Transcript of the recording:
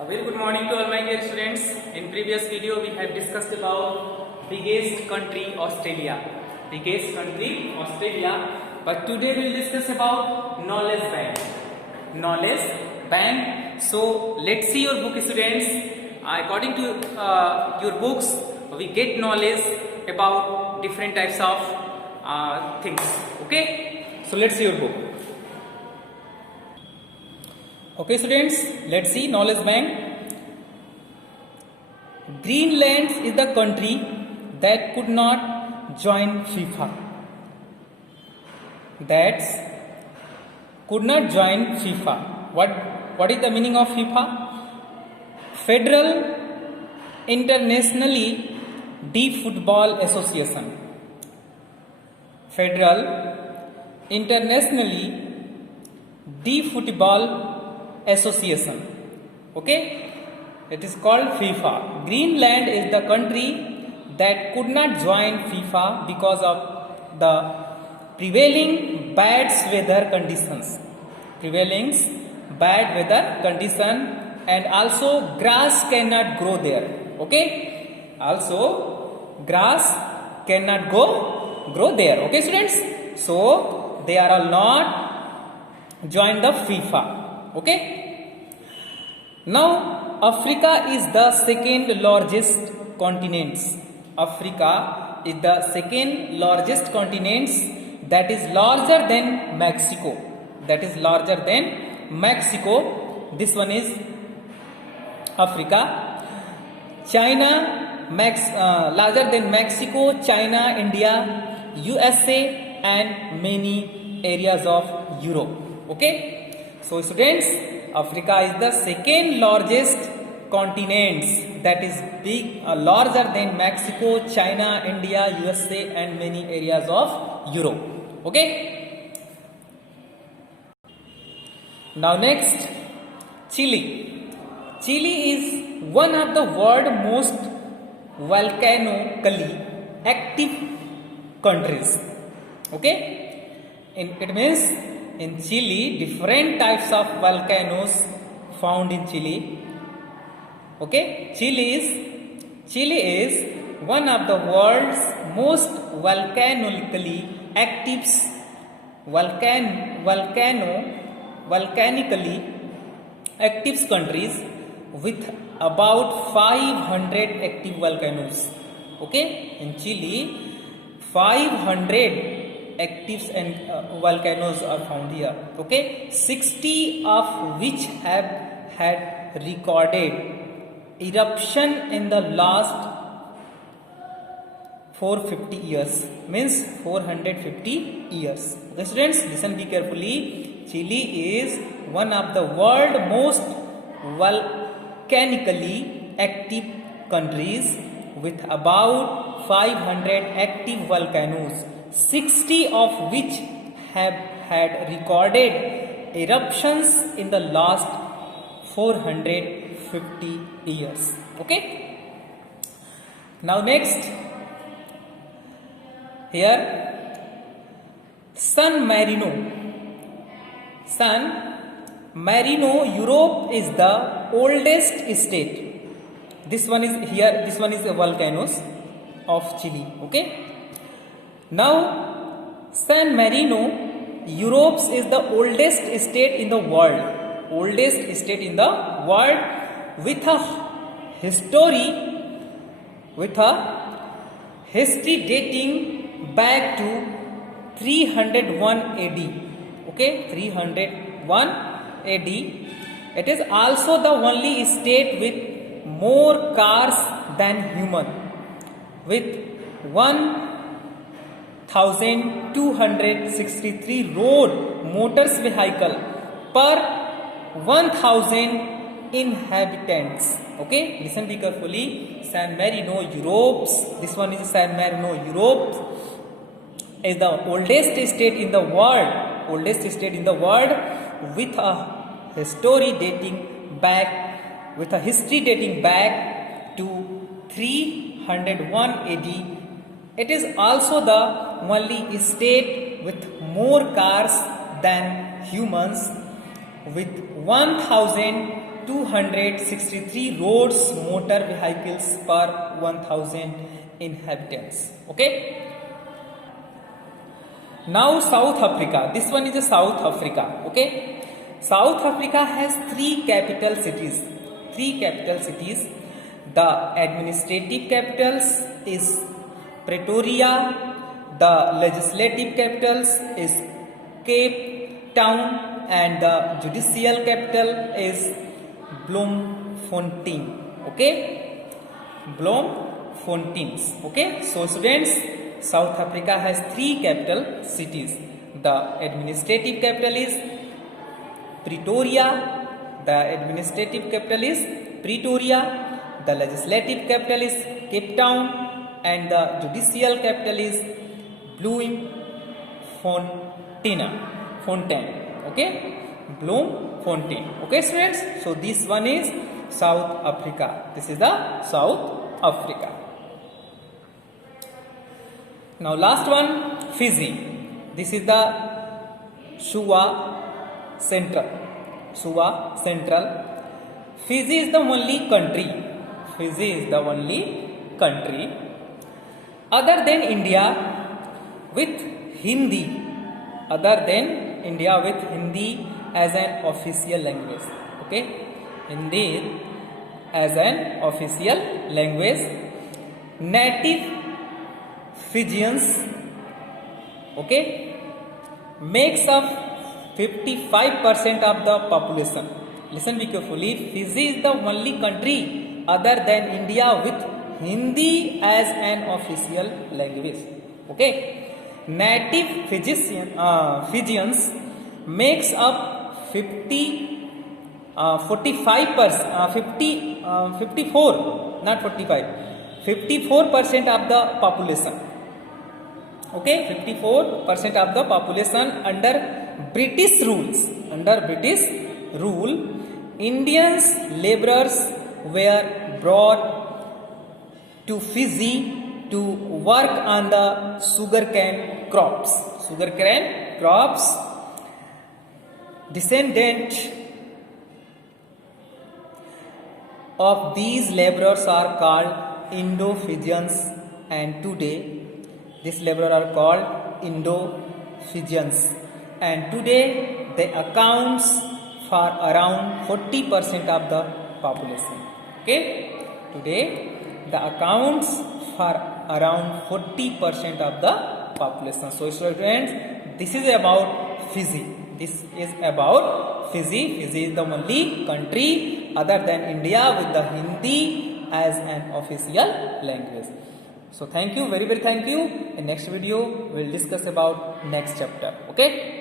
A very good morning to all my dear students. In previous video we have discussed about biggest country Australia. Biggest country Australia. But today we will discuss about knowledge bank. Knowledge bank. So let's see your book, students. According to your books, we get knowledge about different types of things. Okay. So let's see your book. Okay students, let's see knowledge bank. Greenland is the country that could not join FIFA. That could not join FIFA. What is the meaning of FIFA? Federal Internationally D Football Association. Federal Internationally D Football Association. Okay, it is called FIFA. Greenland is the country that could not join FIFA because of the prevailing bad weather conditions. And also grass cannot grow there. Okay, also grass cannot grow there. Okay students, so they are all not joined the FIFA. Okay, now Africa is the second largest continent. Africa is the second largest continent, that is larger than Mexico. This one is Africa. China, larger than Mexico, China, India, USA and many areas of Europe. Okay. So students, Africa is the second largest continent, that is big, larger than Mexico, China, India, USA and many areas of Europe. Okay. Now next, Chile. Chile is one of the world's most volcanically active countries. Okay. It means in Chile, different types of volcanoes found in Chile. Okay, Chile is one of the world's most volcanically active countries with about 500 active volcanoes. Okay, in Chile, 500 active and volcanoes are found here. Okay, 60 of which have had recorded eruption in the last 450 years, means 450 years. Okay students, listen be carefully. Chile is one of the world's most volcanically active countries with about 500 active volcanoes, 60 of which have had recorded eruptions in the last 450 years. Okay. Now next, here San Marino, Europe is the oldest state. This one is the volcanoes of Chile. Okay. Now, San Marino, Europe is the oldest state in the world. With a history dating back to 301 AD. Okay, 301 AD. It is also the only state with more cars than human, with 1,263 road motors vehicle per 1,000 inhabitants. Okay, listen be carefully. San Marino, Europe. This one is San Marino, Europe. Is the oldest state in the world. With a history dating back to 301 AD. It is also the only state with more cars than humans, with 1,263 263 roads motor vehicles per 1000 inhabitants. Okay. Now South Africa. This one is a South Africa. Okay. South Africa has three capital cities. The administrative capitals is Pretoria. The legislative capitals is Cape Town, and the judicial capital is Bloemfontein. Okay, Bloemfontein. Okay, so students, South Africa has three capital cities. The administrative capital is Pretoria. The legislative capital is Cape Town, and the judicial capital is Bloemfontein. Okay, Bloemfontein. Okay, students. So this one is South Africa. This is the South Africa. Now last one, Fiji. This is the Suva Central. Fiji is the only country other than India with Hindi as an official language. Okay, Hindi as an official language. Native Fijians, okay, makes up 55% of the population. Listen be carefully. Fiji is the only country other than India with Hindi as an official language. Okay, native Fijians makes up 54% of the population. Okay, 54% of the population under British rule. Indians laborers were brought to Fiji to work on the sugarcane crops. Descendants of these laborers are called Indo-Fijians, and today these laborers are called Indo-Fijians, and today they accounts for around 40% of the population. Okay, today the accounts for around 40% of the population. So students, this is about Fiji. Fiji is the only country other than India with the Hindi as an official language. So thank you, very thank you. In next video, we'll discuss about next chapter. Okay.